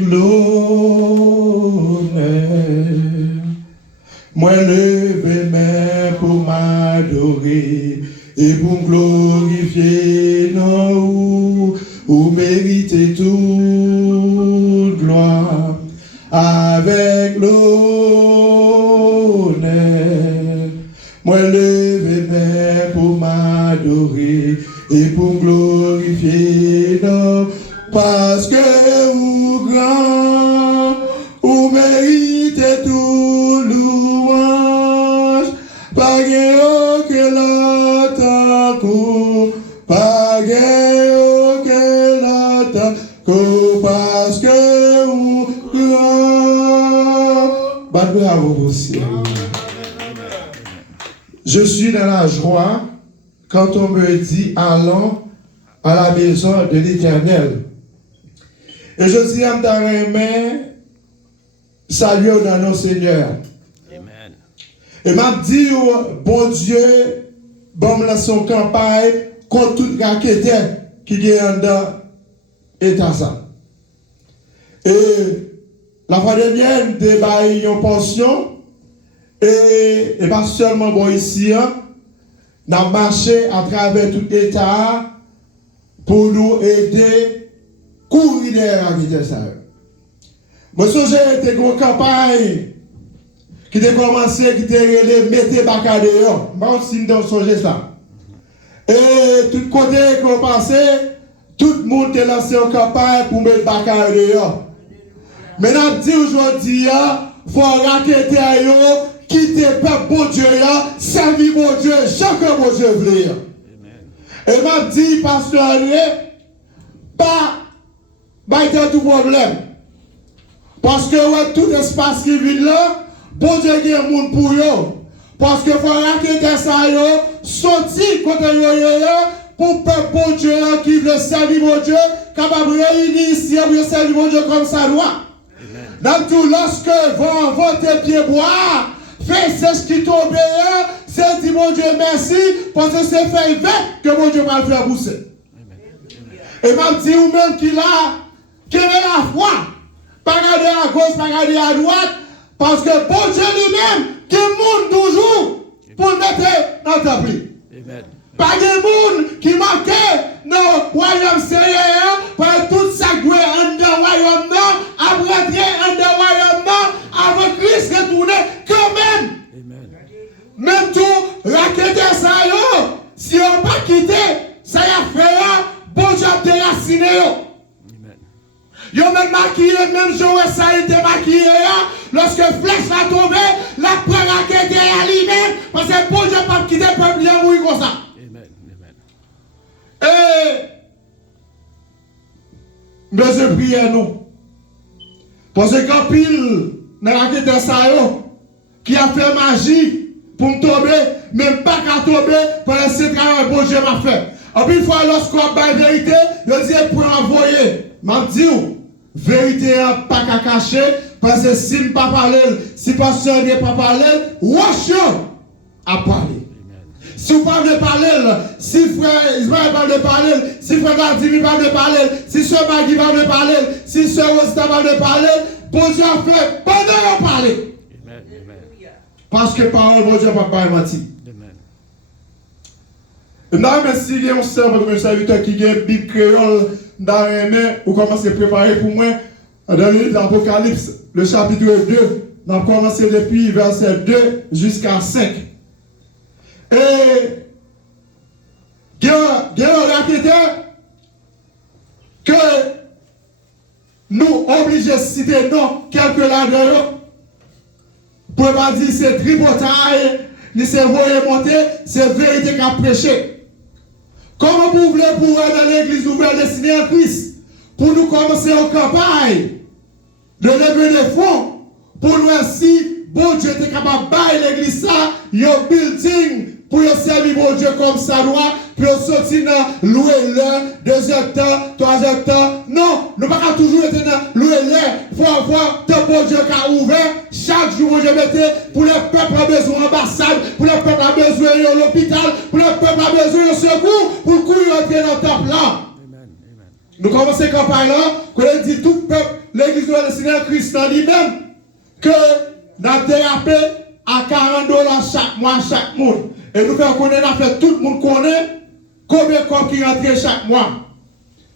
l'honneur, moi lever main pour m'adorer et pour glorifier non ou mériter toute gloire avec l'honneur. Moi lever main pour m'adorer et pour glorifier non parce que ou grand ou mérite tout louange pas que l'autre pas que l'autre parce que ou grand bravo aussi. Je suis dans la joie quand on me dit allons à la maison de l'Éternel. Et je dis à Mdaremé, salut dans nos Seigneur. Amen. Et m'a dit, bon Dieu, bon la son campagne contre toute raquette qui est dans l'État. Et la fois dernière, débat une pension, et pas seulement bon ici, on a marché à travers tout l'État pour nous aider. Courir derrière la vitesse. Monsieur, j'ai été une campagne qui a commencé, qui a été mettre Baka dehors. Je aussi dans songer ça. Et tout côté qu'on passait, tout le monde a lancé une campagne pour mettre Baka dehors. Maintenant, dit aujourd'hui, il faut raqueter à eux, quitter le peuple bon Dieu, servir bon Dieu, chacun bon Dieu veut. Et m'a dit, pasteur, pas tout problème. Parce que ouais, tout espace qui vient là, bon Dieu qui est monde pour eux. Parce que faut raqueter ça, sortir côté pour peuple bon Dieu qui veut servir mon Dieu, capable de réunir ici pour servir mon Dieu comme ça doit. Donc tout lorsque vont voter pied bois, fait ce qui tombe, c'est dit mon Dieu merci, parce que c'est fait vite que mon Dieu va le faire pousser. Et m'a dit ou même qu'il a quelle est la foi? Pas regarder à gauche, pas regarder à droite, parce que bon Dieu lui-même, qui monte toujours pour le mettre dans le temple. Pas de monde qui manque dans le royaume sérieux, par tout ça qui est en le royaume, après entrer en le royaume, avant Christ retourner quand même. Même tout, raqueter ça, si on pas quitté, ça y a fait, bon Dieu a déraciné. Yo même maquillé, même Joël ça a été maquillé. Lorsque flèche va tomber, la prend raqueter à lui-même, parce que bon Dieu pas quitter le peuple, il a mourir comme ça. Et je prie à nous. Parce que quand pile dans la quête de ça, qui a fait magie pour me tomber, même pas qu'à tomber, pour laisser travail bon Dieu m'a fait. Et puis, une fois, lorsqu'on a la vérité, je dis pour envoyer. Je dis, vérité pas qu'à cacher, parce que si je ne pas parler, si le pasteur n'est pas parler, watch à parler. Si vous parlez de parler, si frère Ismaël parle de parler, si frère Gardini parle de parler, si soeur Magui parle de parler, si soeur Rosita parle de parler, bon Dieu a fait pendant qu'on parle. Parce que parole, bon Dieu n'a pas menti. Non, mais si il y a un serviteur qui a une Bible créole dans les mains, vous commencez à préparer pour moi dans l'Apocalypse, le chapitre 2. On a commencé depuis verset 2 jusqu'à 5. Et il y a que nous obligés de citer non quelques là-dedans. Pour pas dire c'est tripotaille, c'est voyer monter, c'est vérité qu'a prêché. Comment vous voulez pour aller dans l'église nouvelle destinée en Christ, pour nous commencer en campagne, de lever des fonds, pour nous ainsi, bon Dieu était capable de bailler l'église ça, il y a un building pour servir bon Dieu comme ça doit, puis sortir dans louer l'heure, 2 heures de temps, 3 heures de temps. Non, nous ne pouvons pas toujours être dans louer l'heure. Il faut avoir tant bon Dieu qui a ouvert. Chaque jour, bon Dieu mettait pour le peuple a besoin d'ambassade, pour le peuple a besoin de l'hôpital, pour le peuple a besoin de secours, pour courir entrer dans le temple là. Nous commençons la campagne là, qu'on dit tout le peuple, l'église de le Seigneur Christ dans lui-même, que nous avons dérapé à $40 chaque mois, chaque mois. Et nous faisons connaître, fait tout le monde connaît combien de corps qui rentrent chaque mois.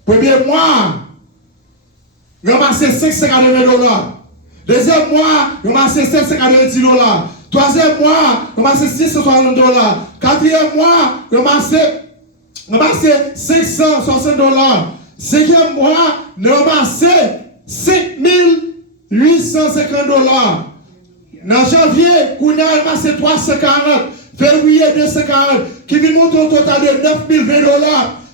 Premier mois, nous avons amassé $550. Deuxième mois, nous avons amassé $790. Troisième mois, nous avons amassé $660. Quatrième mois, nous avons amassé $560. Cinquième mois, nous avons amassé $5,850. Dans janvier, nous avons amassé $340. Février 240, qui vient monter au total de $9,020.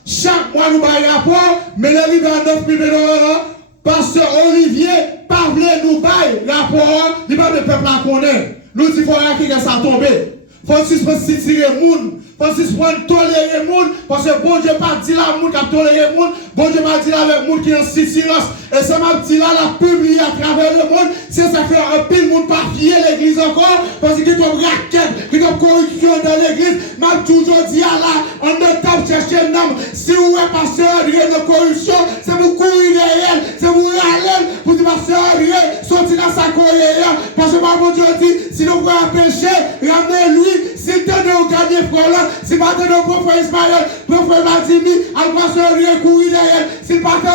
Chaque mois, nous avons un rapport, mais le livre à $9,020. Pasteur Olivier, pas voulu nous bailler rapport, il va le peuple à connaître. Nous disons qu'il faut que ça tombe. Il faut que ça tirer les gens. Il faut que ça tolérer les gens. Parce que bon Dieu pas dit là, les gens qui toléré les gens. Bon Dieu pas dit là avec les gens qui ont silence. Et ça m'a dit là, la publié à travers le monde. C'est ça fait un pile monde pas fier l'église encore. Parce qu'il y a une raquette, qu'il y a une corruption dans l'église. M'a toujours dit là, on ne tape chercher un homme. Si vous êtes pasteur, il y a une corruption, c'est vous courir derrière, c'est vous aller pour dire pasteur, sortir dans sa corrière. Parce que mon Dieu dit, si nous voulons pécher, ramenez-lui. S'il te donne gagner frère là, si pas te donne prophète Ismaël, prophète Matimi, al pasteur courir derrière. S'il pas te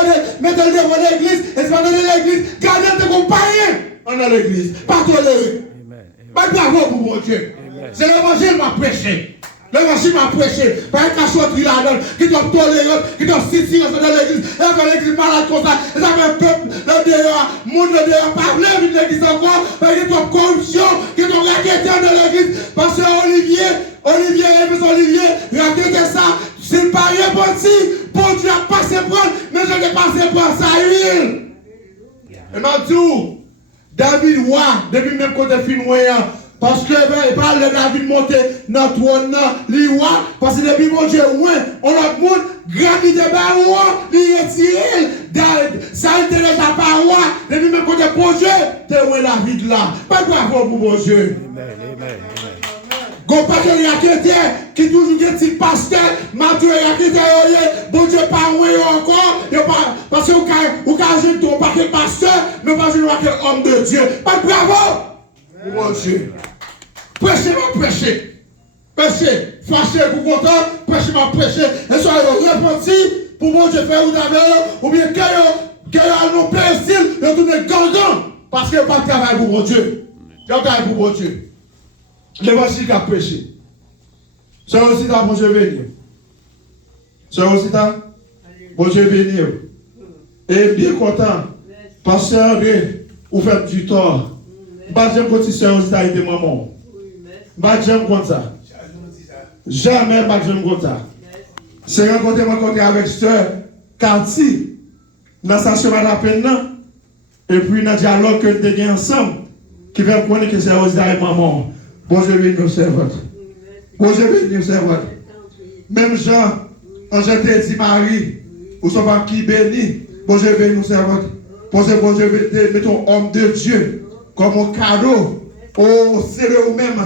mettez-le devant l'église, et si pas donner l'église, gardez tes compagnons dans l'église. Pas tolérer. Pas bravo pour mon Dieu. C'est l'évangile m'a prêché. L'évangile m'a prêché. Pas un cachot là-dedans, qui doit tolérer, qui doit s'y dans l'église. Et quand l'église malade comme ça, et ça fait un peuple, le dehors, monde le dehors, pas vle de l'église encore, parce qu'il y a une corruption, qui doit raqueter dans l'église. Parce que Olivier, raqueter ça, c'est pas réparti. Bon Dieu a passé prendre, mais je n'ai pas prendre sa huile. Et m'a dit, David, depuis même côté film moyen, parce que il parle de David monter dans le trône, parce que depuis mon Dieu, on a le monde, gravité de barreau, il retire, ça a été déjà par roi, depuis même côté pour Dieu, tu es David là. Pas bravo pour mon Dieu. Amen. Gon pas que raqueté qui toujours des petits pasteurs, Mathieu raqueté bon Dieu pas encore, parce que vous avez ton paquet pasteur, mais pas jouer un homme de Dieu. Pas bravo. Mon Dieu. Prêchez. Fâchez pour content, prêchez. Et soyez repenti pour mon Dieu faire ou bien qu'il y a nos pères style, de tourner gangan, parce qu'il n'y a pas de travail pour mon Dieu. Il y a un travail pour mon Dieu. L'évangile qui a prêché. C'est aussi ta bon Dieu béni. C'est aussi ta bon Dieu béni. Et bien content. Pasteur André, vous faites du tort. J'aime quand tu sais aussi ta été maman. J'aime comme ça. Jamais j'aime comme ça. C'est rencontré avec sœur Cathy dans sa semaine à peine. Et puis dans le dialogue que nous avons ensemble, qui va connaître que c'est aussi ta maman. Bon Dieu béni nous servante. Bon Dieu béni nous servante. Même Jean, quand j'étais dit Marie, ou son femme qui bénit, bon Dieu béni nous servante. Bon Dieu béni, mettons homme de Dieu comme un cadeau au sérieux ou même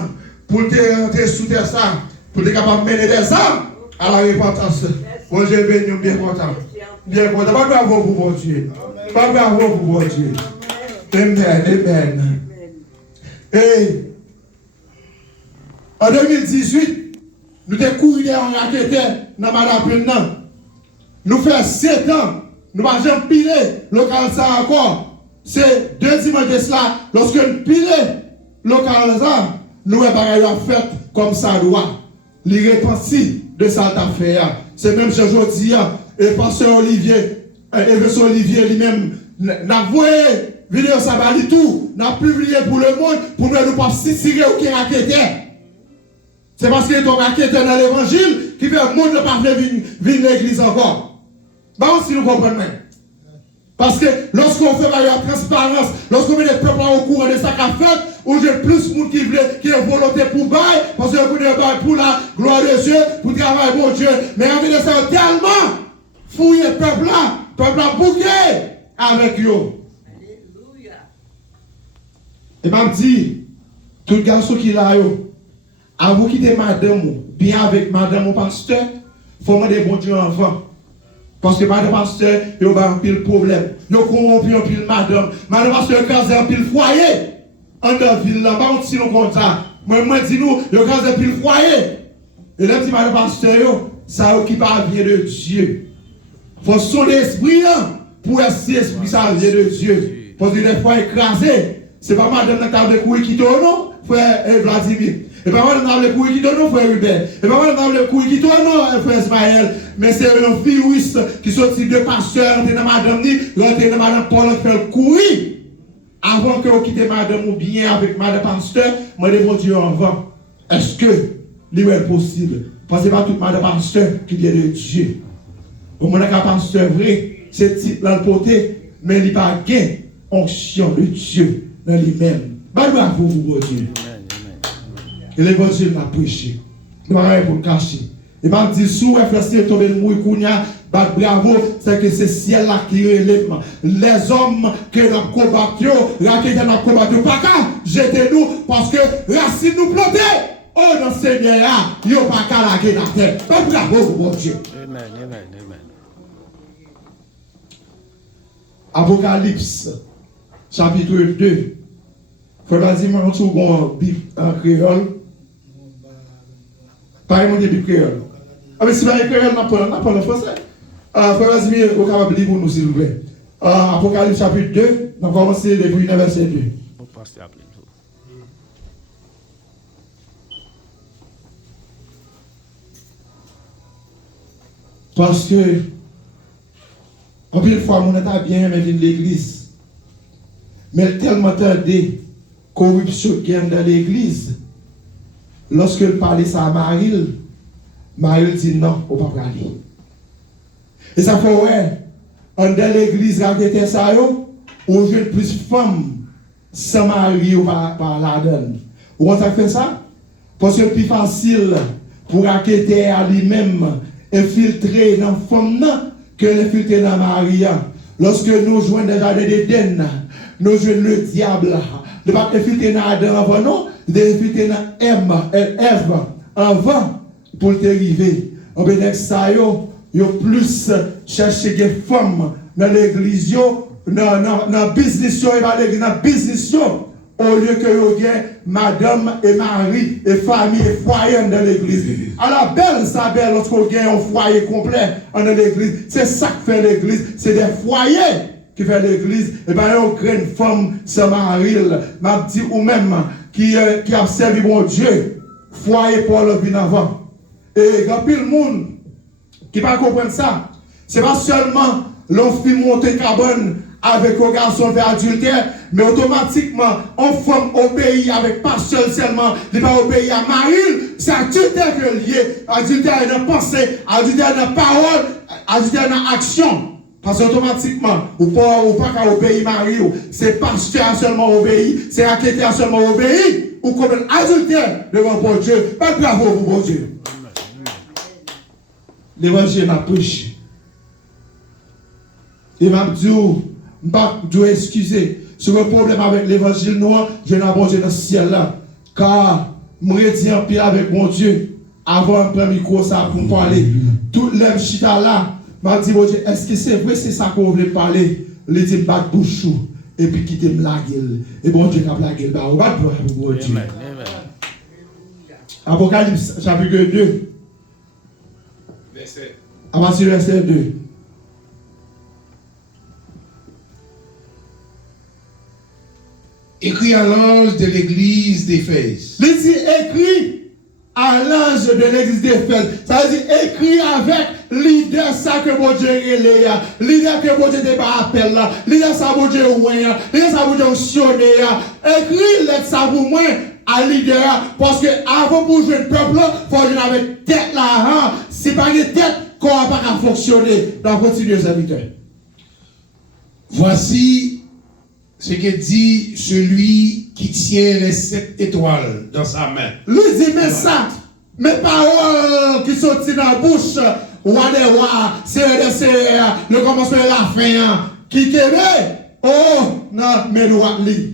pour te rentrer sous terre ça, pour te capable de mener des âmes à la repentance. Bon Dieu béni nous bien content. Bien content. Pas bravo pour mon Dieu. Pas bravo pour mon Dieu. Amen. Et en 2018, nous découvrions en raquette dans Madame. Nous faisons 7 ans, nous avons jamais pilé local ça encore. C'est 2 dimanches de cela, lorsque nous pilons local ça, nous avons fait comme ça doit. Les repentis de cette affaire. C'est même aujourd'hui, et pasteur Olivier, et Olivier lui-même, n'a voué vidéo ça va tout, n'a publié pour le monde, pour nous pas si tirer ou qui raquette. C'est parce qu'il y a ton raquette dans l'évangile qui fait le monde ne pas venir l'église encore. Bah aussi nous comprenons. Parce que lorsqu'on fait la transparence, lorsqu'on met les peuples au courant de ça qu'a fait, où j'ai plus de monde qui est volonté pour bail, parce que vous bail pour la gloire de Dieu, pour travailler pour Dieu. Mais en fait, ça tellement fouiller le peuple là bouqué avec eux. Alléluia. Et m'a dit, tout garçon qui l'a eu, à vous quitter madame, bien avec madame mon pasteur, il faut demander bon Dieu avant. Parce que madame pasteur, il y a un pile problème. Il y a corrompu un pile madame. Madame pasteur, il y a un pile foyer. En la ville, là, pas si nous compte ça. Moi, dis nous, il y a un pile foyer. Et là, petit madame pasteur, ça qui parle vient de Dieu. Il faut son esprit pour essayer l'esprit, ça vient de Dieu. Parce que des fois écrasé, c'est pas madame qui a de couilles qui tourne, non, frère Vladimir. Et pas madame qui a de couilles qui tourne, non, frère Hubert. Et pas madame qui a de couilles qui tourne, non, frère Ismaël. Mais c'est un virus qui sortit de pasteur, qui est dans madame, qui est dans madame Paul, qui fait le couille. Avant que vous quittez madame ou bien avec madame pasteur, moi, je vais Dieu avant. Est-ce que c'est possible? Parce que ce n'est pas tout madame pasteur qui vient de Dieu. Au moment où pasteur vrai, c'est type dans le côté, mais il n'y a pas gain onction de Dieu dans lui-même. Bravo pour Dieu. Et l'évangile m'a prêché. Je ne vais pas pour le cacher. Et m'a dit, sous réfléchir, tomber le mouille, bravo, c'est que c'est ciel là qui relève. Les hommes qui ont combattu, qui ont combattu, pas qu'à jeter nous, parce que racine nous planter. Oh, dans ce Seigneur, il n'y a pas qu'à la guerre la terre. Bravo pour Dieu. Amen, amen, amen. Apocalypse, chapitre 2. Faut pas dire, on trouve une Bible en créole. Pas une Bible créole. Ah, mais si vous avez créole, on pas le français. Faut pas dire, on va lire pour nous, s'il vous plaît. Apocalypse, chapitre 2, on va commencer depuis le verset 2. Parce que, en pile fois, mon état bien aimé de l'église. Mais tellement tardé, corruption qui est dans l'église. Lorsque il parlait ça à Marie, Marie dit non, on ne peut pas aller. Et ça fait, ouais, dans l'église, quand était ça, on jeune plus de femmes sans mari ou par la donne. Où on a fait ça? Parce que c'est plus facile pour acquitter à lui-même infiltrer dans la femme que l'infiltrer dans Maria. Lorsque nous jouons déjà d'Éden, nous jouons le diable. Ne pas infiltrer dans Adam avant, non, d'infiltrer dans Ève avant pour t'arriver. On peut dire que ça, il y a plus chercher des femmes dans l'église, dans le business, dans le business, au lieu que y ait madame et mari et famille et foyer dans l'église. Alors, belle, ça belle, lorsqu'on y a un foyer complet dans l'église, c'est ça que fait l'église, c'est des foyers qui fait l'église. Et bien, il y a une femme, c'est mari, m'a dit, ou même, qui a servi mon Dieu, foyer pour le bien avant. Et il y a plus de monde qui ne peut pas comprendre ça. Ce n'est pas seulement l'on fait monter cabane avec un garçon fait adultère, mais automatiquement, on femme obéit avec pas seulement, il pas obéir à Marie, c'est adultère que lié, adultère dans pensée, adultère dans parole, adultère dans action. Parce qu'automatiquement, ou pas qu'à obéir Marie, c'est pasteur seulement obéi, c'est acquitté seulement obéi, ou comme un adultère devant pour Dieu, pas bravo pour Dieu. L'évangile m'a prêché. Il m'a dit, je vais excuser. Sur le problème avec l'évangile noir, je n'ai pas dans le ciel là. Car, je me redis en pile avec mon Dieu. Avant de prendre le micro, ça pour me parler. Tout l'homme chita là, m'a dit, mon Dieu, est-ce que c'est vrai, c'est ça qu'on voulait parler? Il dit, bat bouche et puis quitter la gueule. Et bon Dieu, n'a la gueule. On va pour mon Dieu. Apocalypse, chapitre 2. À partir du verset 2. Écrit à l'ange de l'église d'Éphèse. Il dit écrit à l'ange de l'église d'Éphèse. Ça veut dire écrit avec l'idée ça que mon Dieu est là. L'idée que mon Dieu n'est pas appel là. L'idée ça mon Dieu est loin. L'idée ça mon Dieu est sionné. Écrit ça pour moi à l'idée. Parce que avant pour jouer le peuple, il faut jouer avec tête là. Si pas de tête, qu'on va pas fonctionner. Donc continuez les amis. Voici ce que dit celui qui tient les 7 étoiles dans sa main. Lui dit, mais ça, mes paroles qui sont dans la bouche, roi des rois, le commencement et la fin, qui kébé, oh, non, mes droits li.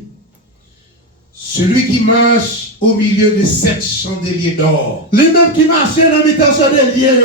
Celui qui marche au milieu de 7 chandeliers d'or. Lui-même qui marche dans les chandeliers,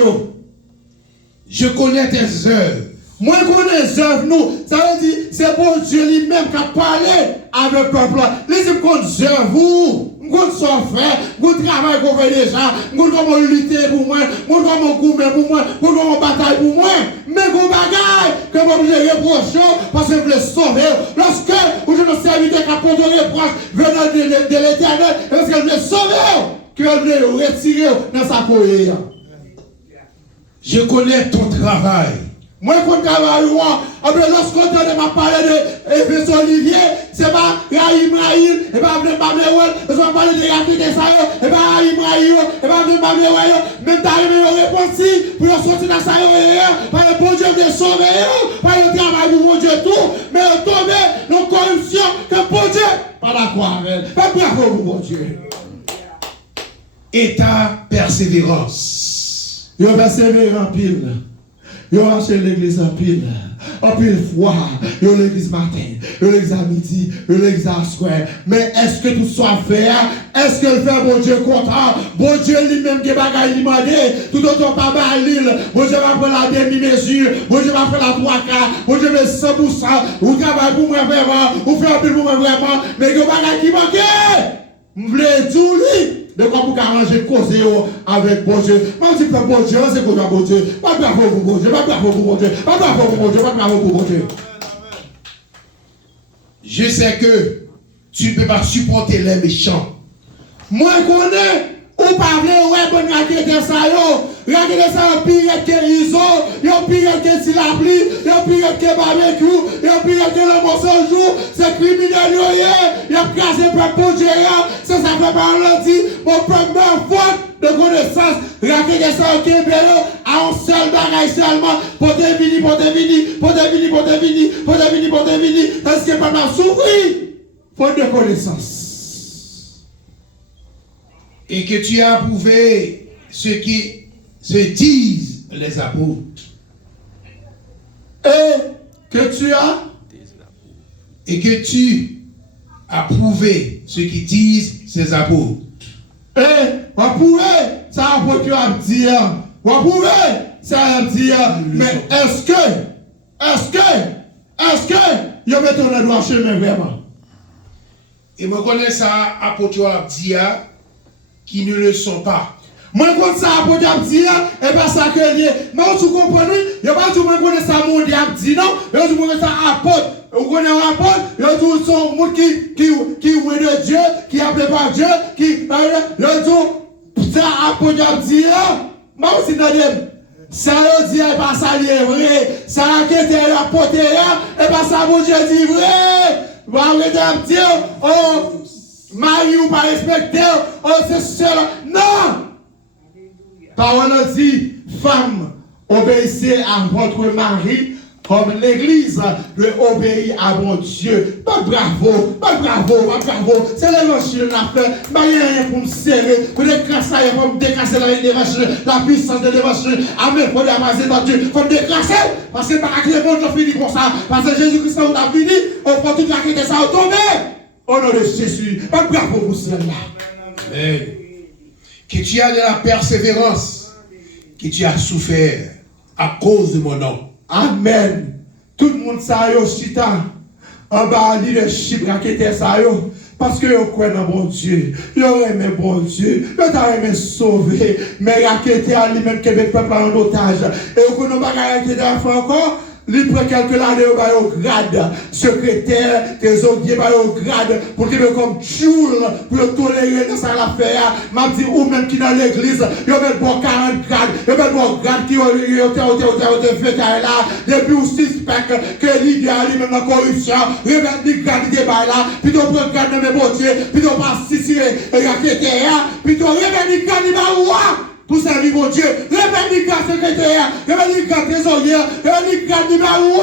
Je connais tes œuvres. Moi, je connais les œuvres, nous. Ça veut dire, c'est bon Dieu lui-même qui a parlé avec le peuple. Les œuvres qu'on œuvre, vous, qu'on soit fait, qu'on travaille qu'on fait déjà, qu'on comment lutter pour moi, qu'on comment couper pour moi, qu'on comment bataille pour moi. Mais qu'on bagaille, que vous voulez reprocher, parce que vous voulez sauver. Lorsque vous êtes un serviteur qui a porté reproche venant de l'éternel, parce que vous voulez sauver, que vous voulez retirer dans sa colère. Je connais ton travail. Moi, quand je travaille, lorsqu'on m'a parlé de Fils Olivier, c'est pas Rahim Rahim, et pas venir Babéouel, et pas parler de Rafi Desayo, et pas Rahim Rahim, et pas venir Babéouel, même t'arrives à répondre pour sortir dans sa par le bon Dieu de sauver, par le travail du bon Dieu tout, mais tomber dans la corruption que bon Dieu, pas d'accord avec, pas bravo pour bon Dieu. Et ta persévérance. Yo persévère en pile. Yo marché l'église en pile fois, yo l'église matin, yo l'église à midi, yo l'église à soir. Mais est-ce que tout soit fait? Est-ce que le fait bon Dieu content? Bon Dieu lui-même qui va gagner demandé, tout autant pas mal l'île. Bon Dieu va prendre la demi-mesure, bon Dieu va faire la 3 quarts, bon Dieu met 100%, vous travaillez pour moi vraiment, vous faites un peu pour moi vraiment, mais il y a pas qui manque. Vous voulez tout lui? De quoi vous arranger causer avec bon Dieu. Même si vous faites bon Dieu, c'est quoi bon Dieu. Pas bravo pour bon Dieu, pas bravo pour bon Dieu, pas bravo pour bon Dieu, pas bravo pour bon Dieu. Je sais que tu ne peux pas supporter les méchants. Moi, je connais. Ou parler, ouais, bon, raquette ça, raquette ça, pire que Iso, pire que Silapli, pire que barbecue, pire que le morceau jour, c'est criminel, il a crasé pour Dieu, ça fait par lundi, mon premier faute de connaissance, raquette ça, ok, bélo, à un seul bagage seulement, pour te venir, parce que pas mal souffrir, faute de connaissance. Et que tu as approuvé ce qui se disent les apôtres. Et que tu as approuvé ce qui disent ces apôtres. Et approuvé, ça apôtre tu as dit. Approuvé, ça a dit. Mais est-ce que il met ton doigt chez moi vraiment? Et me connais ça apôtre tu as dit qui ne le sont pas. Moi, quand ça a dit, et pas ça que lié. Mais tu comprends, il n'y a pas tout le monde qui connaît ça, mon diable dit non, il y a tout le monde qui connaît ça apôtre. Vous connaissez un apôtre, il y a tout le monde qui est de Dieu, qui est appelé par Dieu, qui il y a tout ça apôtre dit là. Mais aussi, ça veut dire, et pas ça lié vrai. Ça a été apôtre, et pas ça, mon Dieu dit vrai. Vous allez dire, oh, Marie ou pas respecter, oh c'est seul. Non! Parole dit, femme, obéissez à votre mari comme l'église doit obéir à mon Dieu. Pas bravo. C'est l'évangile la fait. Il n'y a rien pour me serrer. Pour décrasser, pour me décrasser l'évangile, la puissance de l'évangile. Amen. Pour décrasser dans Dieu. Pour me décrasser. Parce que par que les gens fini pour ça. Parce que Jésus-Christ a fini. On prend toute la quête de ça, on tombe. Au nom de Jésus, pas bravo pour cela. Amen. Que tu as de la persévérance, que tu as souffert à cause de mon nom. Amen. Tout le monde sait chita en bas leadership raquette ça yo parce que yo croit dans bon Dieu. Yo aimé bon Dieu. Yo t'a aimé sauver mais raquette à lui-même Québec peuple en otage. Et on connaît pas raquette encore. Il prend quelques années au grade, secrétaire, trésorier au grade, pour qu'il me comme tchoul, pour tolérer dans ça l'affaire. M'a dit, ou même qui dans l'église, il y a même bon 40 grades, il y a même bon grade qui ont fait là, depuis ou 6 pèques, que l'idée a lui-même la corruption, remettre les grades qui là, puis tu prends grade de mes boutiers, puis tu passes ici, et puis tu remettre les grades de pour servir mon Dieu. Revenez grâce secrétaire, revenez grâce trésorier, revenez grâce numéro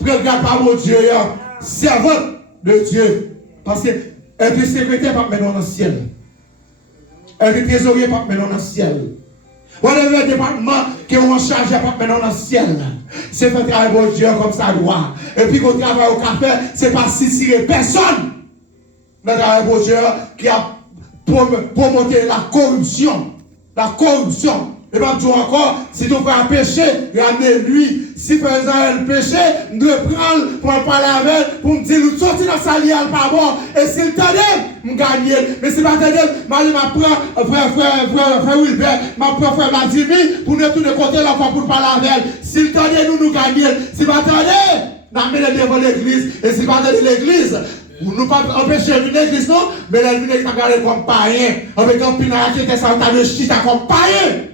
1. Regarde pas mon Dieu, servant de Dieu. Parce que un secrétaire pas maintenant dans le ciel. Un trésorier pas maintenant dans le ciel. Whatever département qui est en charge pas maintenant dans le ciel. C'est faire travailler mon Dieu comme ça doit. Et puis qu'on travaille au café, c'est pas si personne. Mais travailler mon Dieu qui a promoté la corruption. La corruption. Et pas tout encore, si ton frère a péché, ramenez-lui. Si par exemple elle péché, nous le prendre pour me parler avec elle, pour me dire, nous sortir dans sa liale pas bon. Et s'il t'aide, me gagner. Mais si pas t'aide, ma prend frère Wilbert, ma prend frère Vladimir, pour nous tourner côté là pour parler avec elle. S'il t'aide, nous gagner. Si pas t'aide, nous amener devant l'église. Et si pas t'aide l'église, nous pas empêcher de venir l'église, non, mais elle vient comme païen. Avec un pinard qui était ça, on a chita comme païen.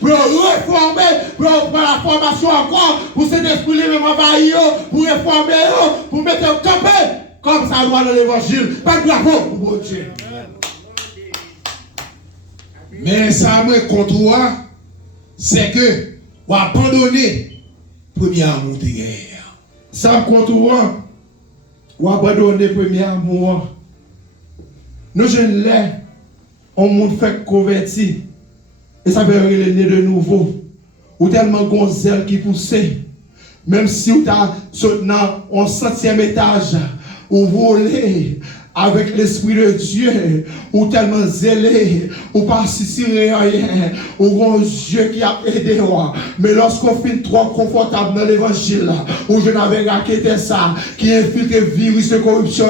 Pour réformer, pour prendre la formation encore, pour cet esprit même envahir, pour réformer, pour mettre un campé, comme ça doit dans l'évangile. Pas de bravo pour mon Dieu. Mais ça, moi, contre toi, c'est que vous abandonnez premier amour de guerre. Ça, contre toi, vous abandonnez premier amour. Nous jeunes là, on nous fait convertir. Et ça veut dire né de nouveau. Ou tellement gonzelle qui poussait. Même si vous êtes dans un 7e étage, ou volez avec l'Esprit de Dieu, ou tellement zélé, ou pas si rien, ou un Dieu qui a aidé. Mais lorsqu'on finit trop confortable dans l'évangile, où je n'avais raquetté ça, qui infiltre virus de corruption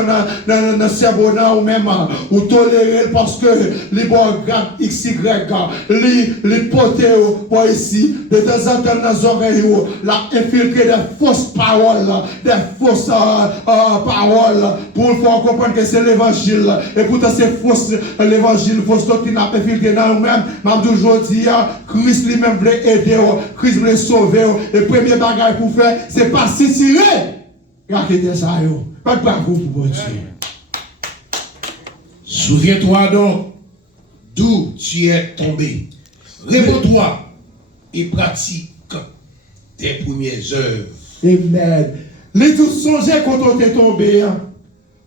dans le cerveau, ou même, ou tolérer parce que les bons grades XY, les potés pour ici, de temps en temps dans les oreilles, la infiltrer des fausses paroles, des fausses paroles, pour faire comprendre que c'est l'évangile. Et pourtant, c'est fausse l'évangile, fausse doctrine a infiltré dans nous-mêmes. Mais toujours dire, Christ lui-même voulait aider, Christ voulait sauver. Et le premier bagage pour faire, c'est pas se tirer. Regardez ça, pas de bravo pour votre Dieu. Souviens-toi donc d'où tu es tombé. Réponds-toi et pratique tes premières œuvres. Amen. Les tous songeaient quand on est tombé.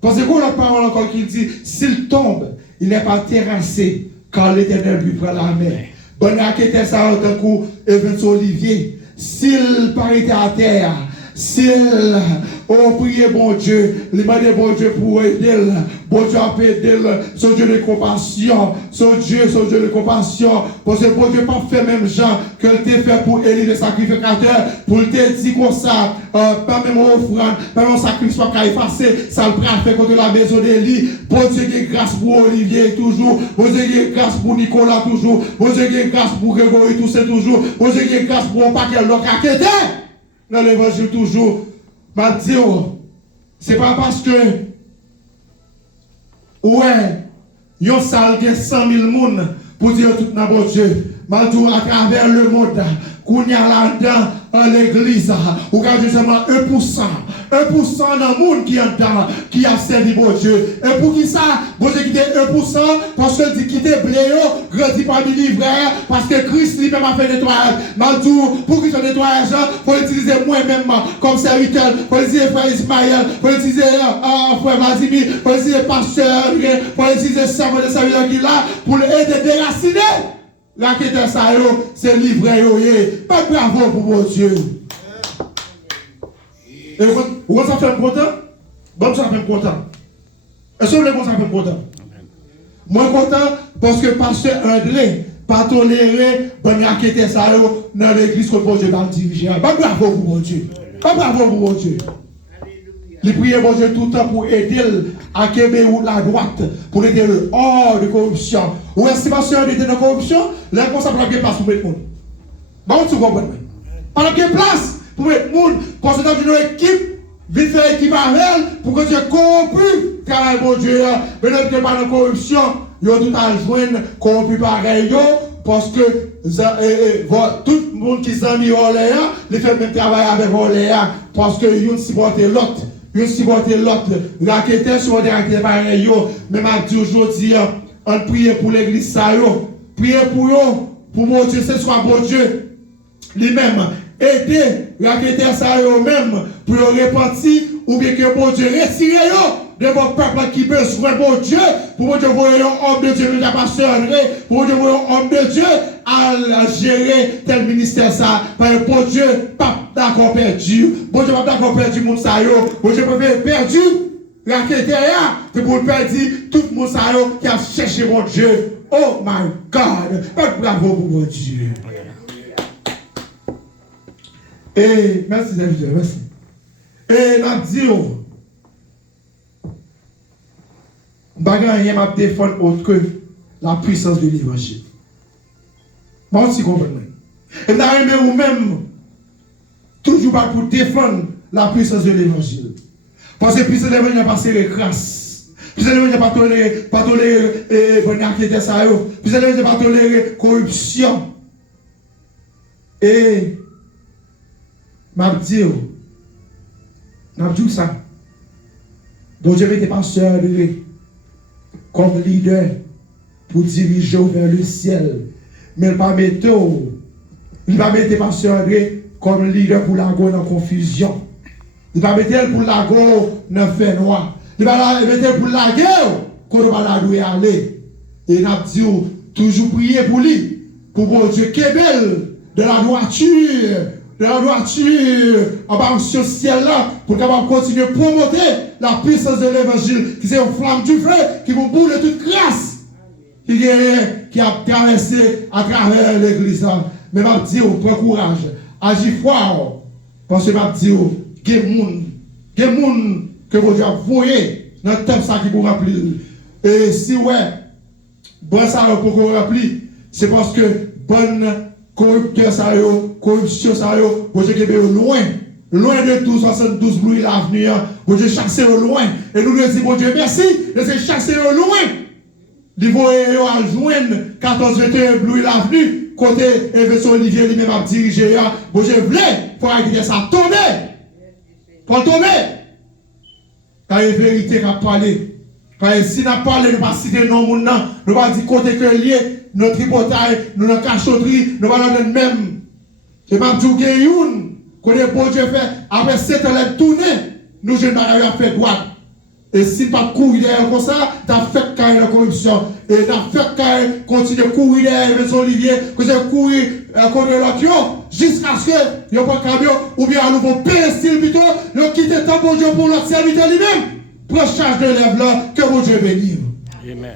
Parce que la parole encore qui dit, s'il tombe, il n'est pas terrassé, car l'Éternel lui prend la main. Bonne raquette ça d'un coup, Evans Olivier. S'il paraît à terre, s'il prié bon Dieu, il m'a dit bon Dieu pour aider, bon Dieu a aider, son Dieu de compassion, son Dieu de compassion, parce que bon Dieu pas fait même gens que t'a fait pour Élie le sacrificateur, pour te dire comme ça, pas même offrande, pas même sacrifice pas qu'à effacer, ça le prend fait contre la maison d'Élie. Bon Dieu qui grâce pour Olivier toujours, bon Dieu qui grâce pour Nicolas toujours, bon Dieu qui grâce pour Grégory tout c'est toujours, bon Dieu qui grâce pour un paquet l'autre à côté. Dans l'évangile toujours, m'a dit, c'est pas parce que, ouais, yon salle de 100 000 personnes pour dire tout dans bon Dieu. M'a dit, à travers le monde, qu'on y a là-dedans, dans l'église, ou regardez seulement 1% dans le monde qui est dedans, qui a servi bon Dieu. Et pour qui ça, bon Dieu quitte 1%, parce que dit quitter bléo, grandit parmi les frères, parce que Christ lui-même a fait nettoyage. Maltou, pour qu'il soit nettoyage, il faut utiliser moi-même comme serviteur, il faut utiliser frère Ismaël, il faut utiliser frère Vladimir, il faut utiliser pasteur, il faut utiliser servant de serviteur qui est là, pour l'aider à déraciner. La quête de ça, c'est livré, pas bravo pour mon Dieu. Et vous ça fait content? Bon, ça fait content. Est-ce que vous voulez qu'on ça fait content? Moi content parce que pasteur André pas toléré bonne raquette ça dans l'église que bon Dieu va diriger. Pas bravo pour mon Dieu. Pas bravo pour mon Dieu. Il prie bon Dieu tout le temps pour aider à Québec ou la droite, pour aider hors de corruption. Ou est-ce que pasteur était dans la corruption? Là, on ça prend bien place pour mettre le monde. Bon, tu comprends? Pas de place pour mettre le monde. Parce que dans une équipe, vite fait équipe avec elle, pour que Dieu corrompu, car bon Dieu, mais n'est pas dans la corruption, ils ont tout à joindre corrompu pareil, parce que tout le monde qui s'est mis en l'air, les fait même travail avec en l'air, parce que ils ont supporté l'autre. Ils ont supporté l'autre. La quête sur des raquettes pareil, même à Dieu aujourd'hui, on prie pour l'église, ça, priez pour eux, pour mon Dieu, ce soit bon Dieu, lui-même. Aider la quête ça eux-mêmes pour repentir ou bien que bon Dieu retire de votre peuple qui besoin bon Dieu pour bon Dieu voyez un homme de Dieu déjà pasteur pour bon Dieu voyez un homme de Dieu à gérer tel ministère ça parce que bon Dieu pas d'accord perdu bon Dieu pas d'accord perdu monde ça bon Dieu pas perdu La créateur, c'est pour le père dire, tout le monde qui a cherché mon Dieu. Oh my God. Bravo pour mon Dieu. Et merci, merci. Et n'a dit, rien m'a défendre autre que la puissance de l'évangile. Moi aussi, comprenez. Et n'a aimé vous-même, toujours pas pour défendre la puissance de l'évangile. Parce que la puissance de l'évangile n'a pas serré grâce. La puissance de l'évangile n'a pas toléré bonne activité ça. La puissance de l'évangile n'a pas toléré corruption. Et m'a dit ça. Donc je m'étais pasteur comme leader pour diriger vers le ciel. Mais il ne pas mettre pasteur comme leader pour la go dans confusion. Il ne pas mettre pour la go dans fait noir. Il ne pas mettre pour la guerre qu'on va la douer aller. Et il a dit toujours prier pour lui, pour mon Dieu qui est belle de la droiture en bas sur ce ciel-là, pour capable continuer à promouvoir la puissance de l'évangile, qui est une flamme du feu, qui vous boule toute grâce, qui a traversé à travers l'église. Mais je dis, prends courage, agis fort, parce que je dis, il y a des gens que vous avez voyé dans le temps qui vous remplir. Et si bon ça pour vous remplir, c'est parce que bonne corrupteur ça corruption ça vous avez loin de tout 72 bruits l'avenir, vous avez chassé au loin. Et nous disons, bon Dieu, merci, de se chasser au loin. Il faut joindre 14-21 bruits l'avenir, côté Everson Olivier lui-même a dirigé, bon Dieu, il faut arrêter ça tomber. Pour tomber. Car il y a une vérité qui a parlé. Parce que si nous n'avons pas parlé, nous ne pas citer nos monde, nous ne pas dire côté que lié, notre tripotaille, nous n'avons cachotterie, nous ne pas dire même. Je ne vais pas dire qu'il y a une, qu'on est bon Dieu fait, après 7 ans, tourner, nous je n'ai pas fait droite. Et si tu pas courir derrière comme ça, tu as fait carré la corruption. Et tu as fait carré continuer à courir derrière M. Olivier, que tu as courir contre l'autre, jusqu'à ce que il n'y a pas de camion, ou bien à nouveau pérestil plutôt, ils ont quitté tant bon Dieu pour leur serviteur lui-même. Prends charge de l'œuvre là, que mon Dieu bénisse. Amen.